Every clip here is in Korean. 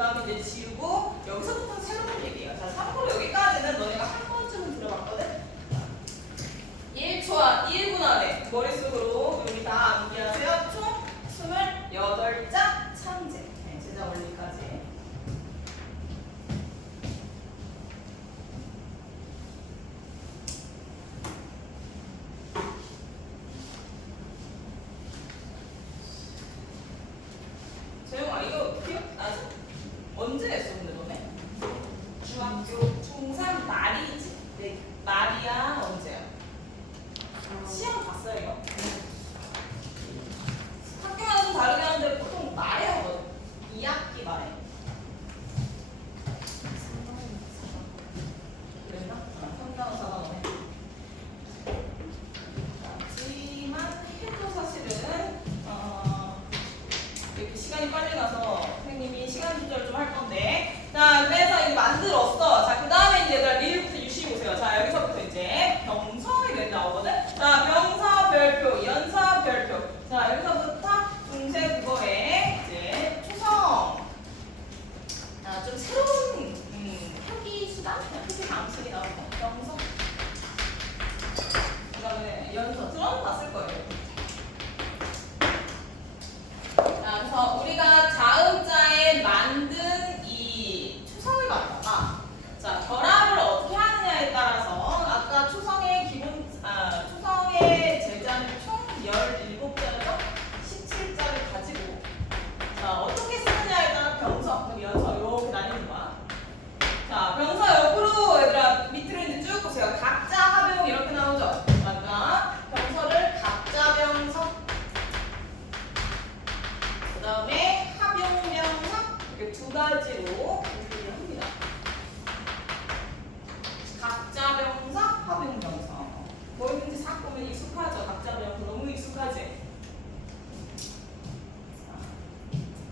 다음에 이제 지우고 여기서부터 새로운 얘기예요. 자, 참고로 여기까지는 너네가 한 번쯤은 들어봤거든. 1초와 1분 안에 머릿속으로 여기 다 암기하세요. 총 28자 창제. 네, 제자 원리까지. 재영아 이거 기억나지? 언제 했어 근데 너네? 중학교 중3 말이지. 네, 말이야 언제야? 시험 봤어요 이거? 학교마다 좀 다르게 하는데 보통 말에 하거든. 2학기 말에. 그랬나? 상당한 사단원에. 하지만 해도 사실은 이렇게 시간이 빨리 나서 선생님이 시간 조절 좀 할 건데. 자, 그래서 이제 만들었어. 자, 그 다음에 이제 얘들아 리을부터 유심히 보세요. 자, 여기서부터 이제 병성이 몇 나오거든? 자, 병사 별표, 연사 별표. 자, 여기서부터 중세 국어에 이제 초성. 좀 새로운 표기 수단? 표기 방식이 나오고 병성. 그 다음에 연서. 들어봤을 거예요. 자, 그래서 우리가 자음자에 만든 이 초성을 갖다가 자, 결합을 어떻게 하느냐에 따라서 아까 초성의 초성의 제자는 총 17자죠? 17자를 가지고 자, 어떻게 쓰느냐에 따라 병서, 그럼 연서 이렇게 나뉘는 거야. 자, 병서 옆으로 얘들아 밑으로 이제 쭉 보세요. 각자 합용 이렇게 나오죠? 그러니까 병서를 각자 병서 그 다음에 합용명사 이렇게 두 가지로 분류합니다. 각자 병사, 합용명사. 뭐든지 싹 보면 익숙하죠? 각자 병사 너무 익숙하지?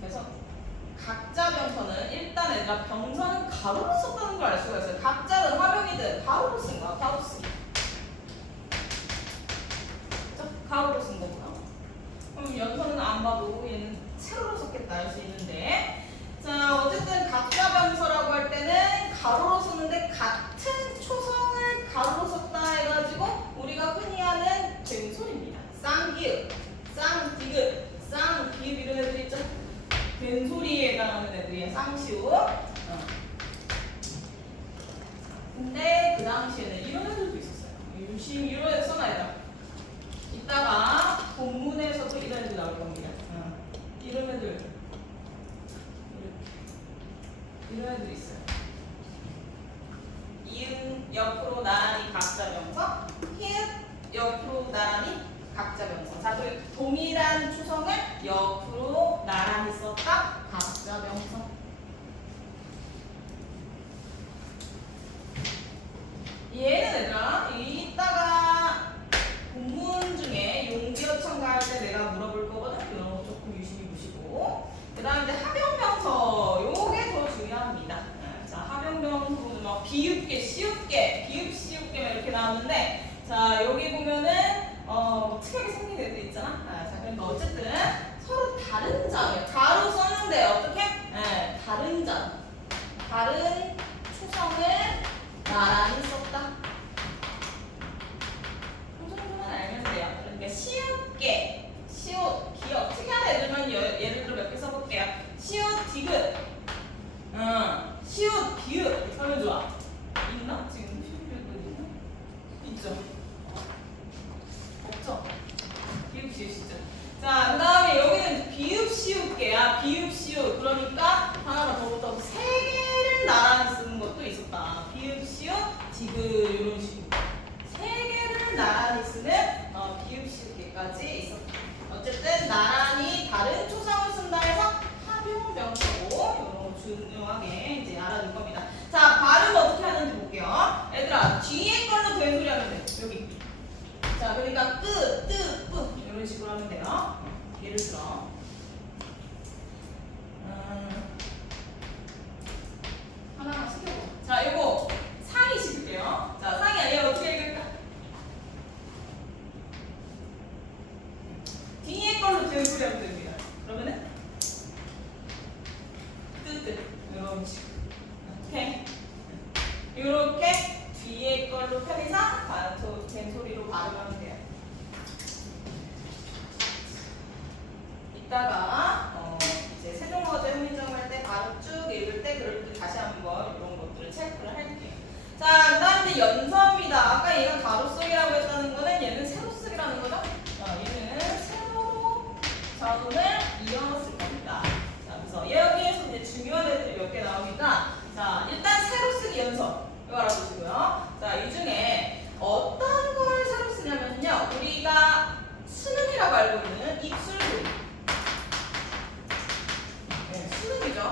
그래서 각자 병서는 일단 얘들아 병서는 가로로 썼다는 걸 알 수가 있어요. 각자는 화병이든 가로로 쓴 거야. 가로 쓰기. 그렇죠? 가로로 쓴 거고요. 그럼 연서는 안 봐도 얘는 세로로 썼겠다 할 수 있는데 자 어쨌든 각자 병서라고 할 때는 가로로 썼는데 같은 초성을 가로로 썼다 해가지고 우리가 흔히 하는 된소리입니다. 쌍기읍, 쌍디귿, 쌍비읍 이런 애들 있죠? 된소리에 해당하는 애들이에요. 쌍시읍. 근데 그 당시에는 이런 애들도 있었어요. 유심히 이런 애들 써놔야 이따가 본문에서도 이런 애들 나올 겁니다. 이런 애들 이런 애들 있어요. 이응 옆으로 나란히 각자 병서, 히읗 옆으로 나란히 각자 병서. 자, 그리고 동일한 추성을 옆으로 나란히 썼다 각자 병서. 얘는 얘들아 이따가 본문 중에 용기어 첨가할 때 내가 물어볼 거거든. 이런 거 조금 유심히 보시고. 그 다음 이제 합용명서. 요게 더 중요합니다. 자, 합용명서 보면 막 비읍계, 시읍계, 비읍, 시읍계 이렇게 나오는데 자, 여기 보면은 특이하게 생긴 애들 있잖아. 자, 그러니까 어쨌든 서로 다른 자예요. 가로 썼는데 어떻게? 다른 자. 다른 초성을 나란히 썼다. 이 정도만 알면 돼요. 그러니까 시옷게, 시옷, 기억. 특이한 애들만 예를 들어 몇 개 써볼게요. 시옷, 디귿, 시옷, 비읍. 이렇게 하면 좋아. 있나? 지금 시옷, 비읍 있나? 있죠? 없죠? 비읍, 시옷 있죠? 자, 그 다음에 여기는 비읍, 시옷게야. 비읍, 시옷. 그러니까 하나만 더 붙어서 세 개를 나란히 쓰는 것도 있었다. 비읍, 시옷, 디귿 이런 식으로. 세 개를 나란히 쓰는 비읍, 시옷게까지 있었다. 어쨌든 나란히 다른 초성을 쓴다 해서 합용명사고 이런 거 중요하게 이제 알아둘 겁니다. 자, 발음 어떻게 하는지 볼게요. 얘들아, 뒤에 걸로 된 소리 하면 돼. 여기. 자, 그러니까 끄, 뜨, 뿌 이런 식으로 하면 돼요. 예를 들어 하나만 시켜보자. 자, 이거 상이 시킬게요. 자, 상이 아니라 어떻게 읽을까? 뒤에 걸로 된 소리 하면 됩니다. 그러면은 뜨, 뜨. 이런 식으로. 오케이. 이렇게 뒤에 걸로 편의상 반소된 소리로 발음하면 돼요. 이따가 이제 세종어제 훈민정음 때 발음 쭉 읽을 때 그럴 때 다시 한번 이런 것들을 체크를 할게요. 자, 그다음 이제 연서입니다. 아까 얘가 가로쓰기라고 했다는 거는 얘는 세로쓰기라는 거죠? 얘는 세로로 자음을 이어쓸 겁니다. 자, 그래서 여기에서 이제 중요한 애들이 몇 개 나오니까 자, 일단 세로쓰기 연서 이거 알아두시고요. 자, 이 중에 어떤 걸 세로 쓰냐면요, 우리가 수능이라고 알고 있는 입술 소리. 네, 수능이죠.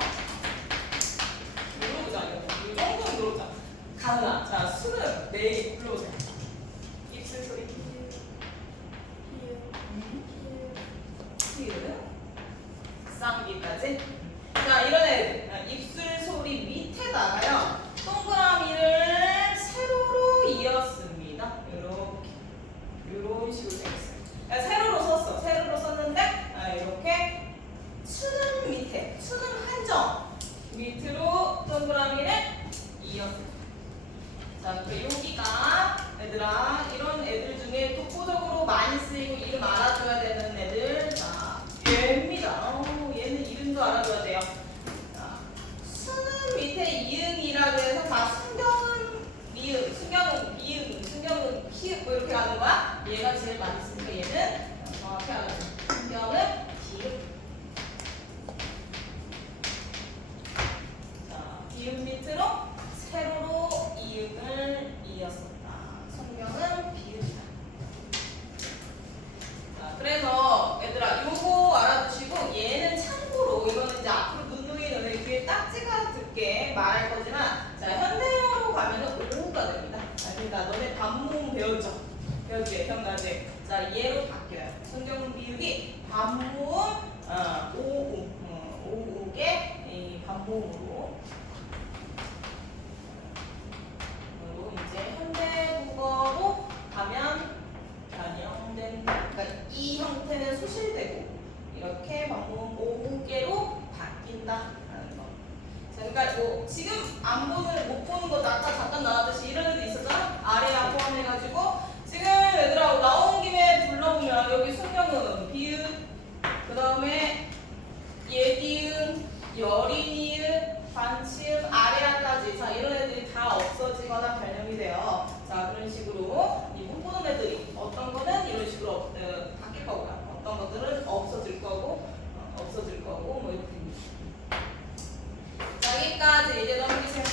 눌러보자. 이거 정도는 눌러보자. 가능하. 자, 수능 내일 불러보세요. 입술 소리. 쌍기까지. 자, 이런 애들 입술 소리 밑에다가요 동그라미를 세로로 이었습니다. 이렇게 이런 식으로 되겠어요. 세로로 썼어. 세로로 썼는데 이렇게 수능 밑에 수능 한정 밑으로 동그라미를 이었어요. 자, 그리고 여기가 얘들아 이런 애들 중에 독보적으로 많이 쓰이고 이름 알아줘야 되는 애들. 자, 얘입니다. 얘는 이름도 알아줘야 돼요. 자, 수능 밑에 이응이라고 해서 다 순경은 미응, 순경은 미응, 순경은 피읍 뭐 이렇게 가는 거야. 얘가 제일 많이 쓰니까 얘는 정확히 알아줘. 순경은 비읍. 자, 비읍 밑으로 세로로 이응을 이었었다. 성경은 비읍이다. 자, 그래서 얘들아 요거 알아두시고 얘는 참고로 이거는 이제 앞으로 누누이 너네 귀에 딱지가 듣게 말할 거지만 자, 현대어로 가면은 오가 됩니다. 그러니까 너네 반모음 배웠죠? 배웠지? 기억나지? 자, 얘로 바뀌어요. 성경은 비읍이 반모음 오우게 이 반모음으로 이제 현대국어로 가면 변형된, 그러니까 이 형태는 소실되고 이렇게 반모음 오우개로 바뀐다라는 거. 자, 그러니까 뭐 지금 안 보는 못 보는 것도 아까 잠깐 나왔듯이 이런 애도 있었잖아. 아래야 포함해가지고 지금 얘들아 나온 김에 불러보면 여기 순경음 비읍, 그 다음에 예디음, 여린이음, 반치음, 아래아까지 자 이런 애들이 다 없어지거나 변형이 돼요. 자, 그런 식으로 이 못 보는 애들이 어떤 거는 이런 식으로 바뀔 거고요. 어떤 것들은 없어질 거고 뭐 이렇게. 자, 여기까지 이제 넘기세요. 자,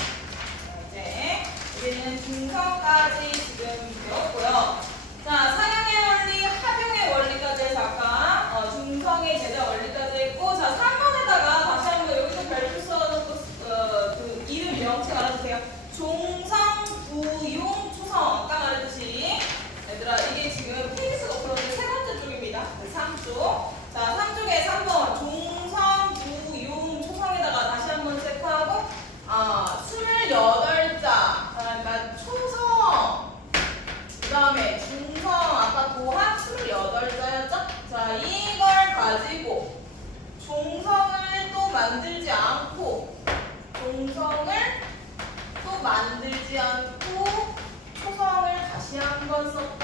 이제 우리는 중성까지 지금 배웠고요. 자, 사용의 원리, 합용의 원리까지 해서 아까 중성의 제자 원리까지 했고, 자, 3번에다가 다시 한번 여기서 별표 써놓고 그 이름 명칭 알아주세요. 종성, 부용, 초성. 아까 말했듯이 얘들아 이게 지금 페이스가 풀어진 세 번째 쪽입니다. 3쪽. 자, 3쪽에 3번 종성, 부용, 초성에다가 다시 한번 체크하고 28자. 그러니까 초성. 그 다음에 중성, 아까 도합 28자였죠? 자, 이걸 가지고 종성을 또 만들지 않고 초성을 다시 한번 썼다.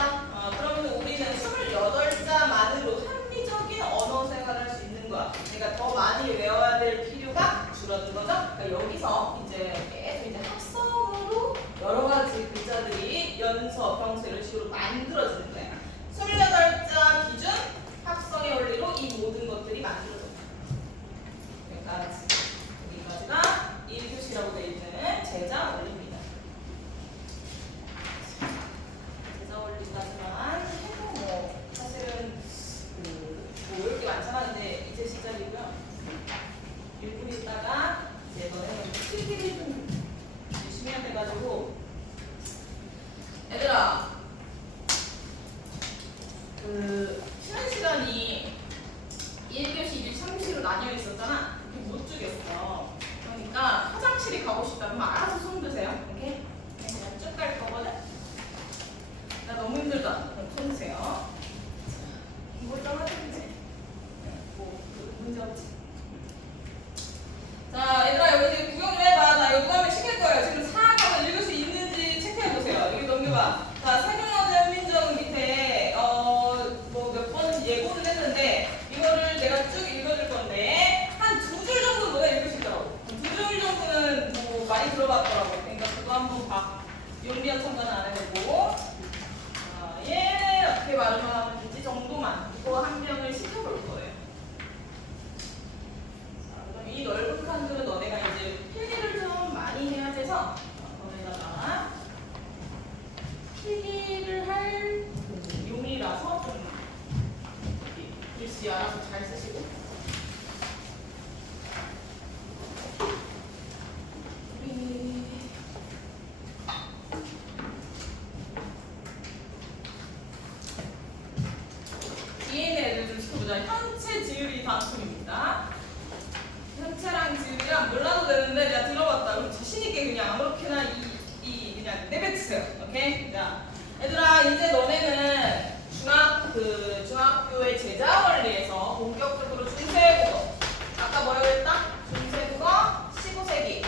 그러면 우리는 28자만으로 합리적인 언어 생활을 할 수 있는 거야. 그러니까 더 많이 외워야 될 필요가 줄어든 거죠? 그러니까 여기서 이제 계속 이제 합성으로 여러 가지 글자들이 연서, 병서 이런 식으로 만들어지는 거야. 28자 기준 합성의 원리로 이 모든 것들이 만들어졌다. 여기까지가 1교시라고 되어 있는 제자 원리입니다. 제자 원리까지만 해도 뭐 사실은 뭐 이렇게 많잖아. 근데 이제 시작이고요. 많이 들어봤더라고. 그러니까 그거 한번 봐. 용리학 참가는 안 해보고. 얘 어떻게 발음하면 되지 정도만 이거 한 명을 시켜볼 거예요. 자, 그럼 이 넓은 칸들은 너네가 이제 필기를 좀 많이 해야 돼서 거기다가 필기를 할 용이라서 좀 글씨 알아서 잘 쓰시고. 뒤에 있는 애들 좀 시켜보자. 현체, 지율이 단순입니다. 현체랑 지율이랑 몰라도 되는데 내가 들어봤다. 그럼 자신있게 그냥 아무렇게나 그냥 내뱉으세요. 오케이? 자, 얘들아 이제 너네는 중학교의 제자 원리에서 본격적으로 중세국어. 아까 뭐라고 했다? 중세국어 15세기.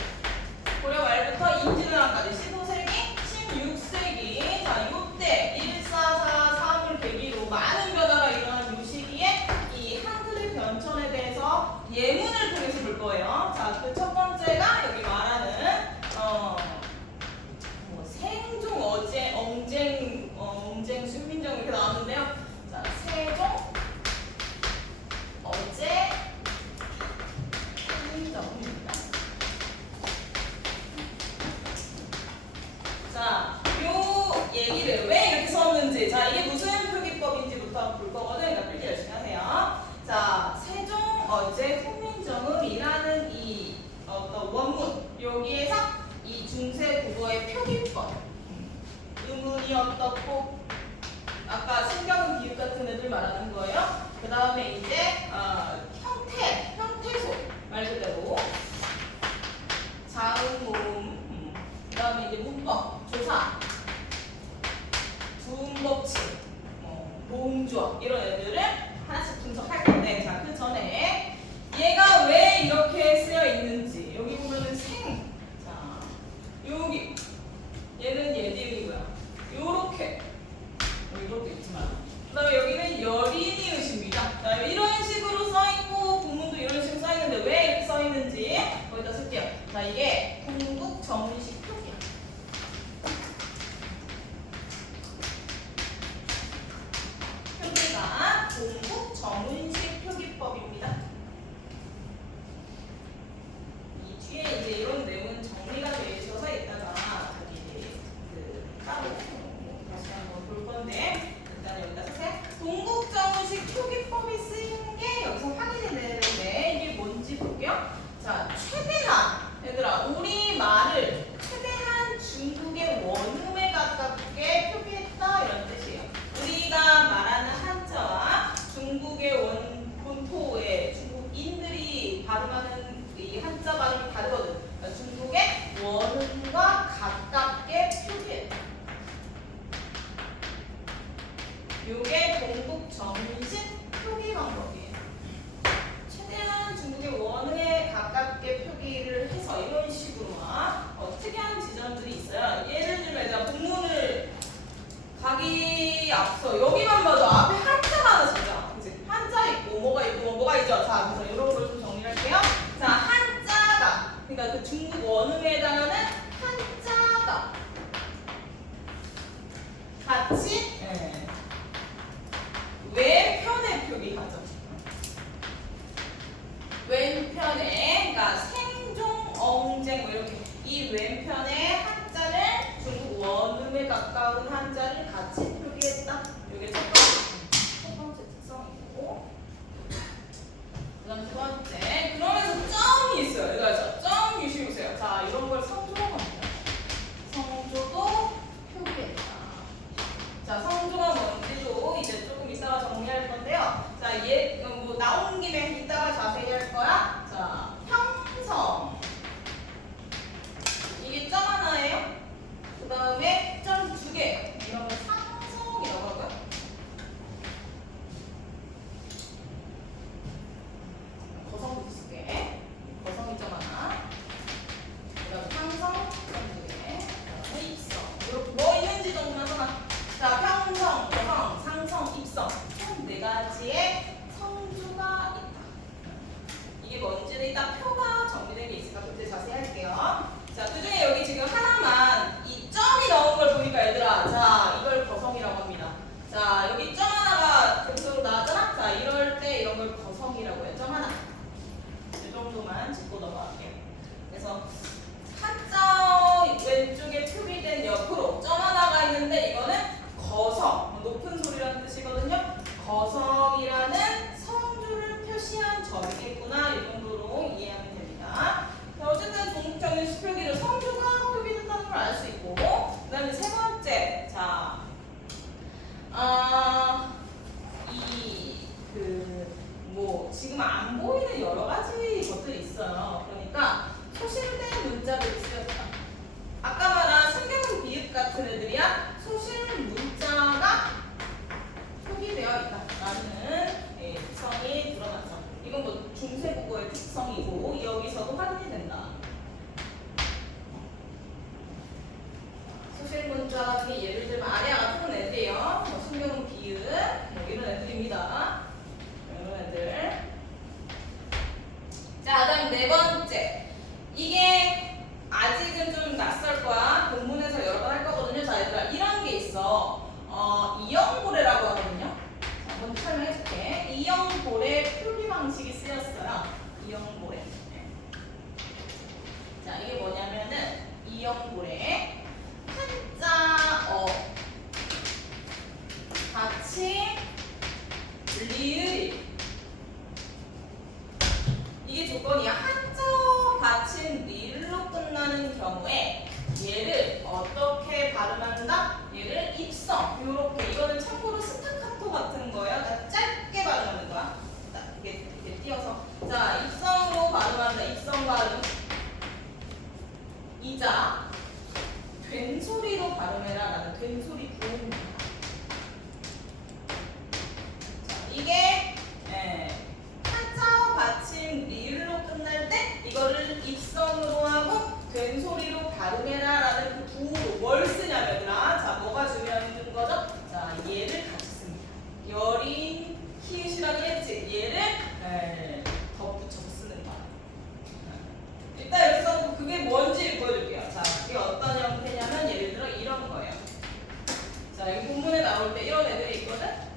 고려 말부터 임진왜란까지 15세기, 16세기. 자, 요때 1443을 계기로 많은 변화가 일어난 요 시기에 이 한글의 변천에 대해서 예문을 통해서 볼 거예요. 자, 그 첫 번째가 여기 말하는 생종, 어제, 엉쟁, 순민정 이렇게 나왔는데요. 자, 세종, 어제, 순민정입니다. 자, 요 얘기를 왜 이렇게 썼는지, 자, 이게 무슨 표기법인지부터 볼 거거든. 그러니까 필기 열심히 하세요. 자, 세종, 어제, 훈민정음이라는 이 어떤 원문, 여기에서 이 중세 국어의 표기법, 음운이 어떻고, 아까 신경음 비읍 같은 애들 말하는 거예요. 그 다음에 이제 형태소 말 그대로 자음, 모음, 그 다음에 이제 문법, 조사, 두음법칙, 모음조합 이런 애들을 하나씩 분석할 건데, 자, 그 전에 얘가 왜 이렇게 쓰여 있는지 여기 보면은 자, 여기 얘는 예디음이고요. 요렇게 이것도 있지만, 그 다음에 여기는 여린이의식입니다. 자, 이런 식으로 써있고 구문도 이런 식으로 써있는데 왜 이렇게 써있는지 거기다 쓸게요. 자, 이게 동국 정식 표기. 표기가 동국 정식 표기법입니다. 이 뒤에 이제 이런 내용은 정리가 되어 있어서 이따가 따로 다시 한번 볼 건데, 일단 여기다 쓰세요. 동국 정식 표기법이 쓰이는 게 여기서 확인이 되는데 이게 뭔지 볼게요. 자, 최대한 얘들아 우리 말을 최대한 중국의 원음에 가깝게 표기했다 이런 뜻이에요. 우리가 말하는 한자와 중국의 본토의 중국인들이 발음하는 이 한자 발음이 다르거든. 그러니까 중국의 원음과 가깝게 표기했다. 요게 동국 정식 표기 방법이에요. 최대한 중국의 원음에 가깝게 표기 이게 아직은 좀 낯설 거야. 본문에서 여러 번 할 거거든요. 자, 얘들아, 이런 게 있어. 이형고래라고 하거든요. 자, 먼저 설명해 줄게. 이형고래 표기 방식이 쓰였어요. 이형고래. 네. 자, 이게 뭐냐면은, 이형고래. 한자, 같이, 리을. 이게 조건이야. 한자 받침 리을로 끝나는 경우에 얘를 어떻게 발음한다? 얘를 입성. 요렇게. 이거는 참고로 스타카토 같은 거예요. 그러니까 짧게 발음하는 거야. 자, 이게 띄어서. 자, 입성으로 발음한다. 입성 발음. 이자 된 소리로 발음해라. 라는 된 소리 구호입니다. 자, 이게 한자어 받침 리을로 끝날 때 이거를 입성으로 하고 된 소리로 발음해라 라는 그 구호로 뭘 쓰냐면 얘들아, 자, 뭐가 중요한 거죠? 자, 얘를 같이 씁니다. 여린 히읗이라고 했지? 얘를 덧붙여서 쓰는 거야. 일단 여기서 그게 뭔지 보여줄게요. 자, 그게 어떤 형태냐면 예를 들어 이런 거예요. 자, 여기 본문에 나올 때 이런 애들이 있거든?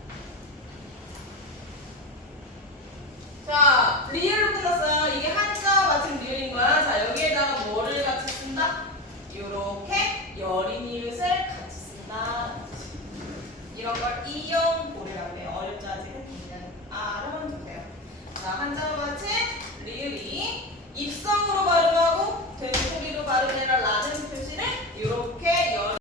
자, 리을로 끝났어요. 이게 한자 받침 리을인 거야. 자, 여기에다가 뭐를 같이 쓴다? 요렇게 여린 이웃을 같이 쓴다. 이런 걸 이형고래라고 해요. 어렵지 아직은? 알아만 주세요. 자, 한자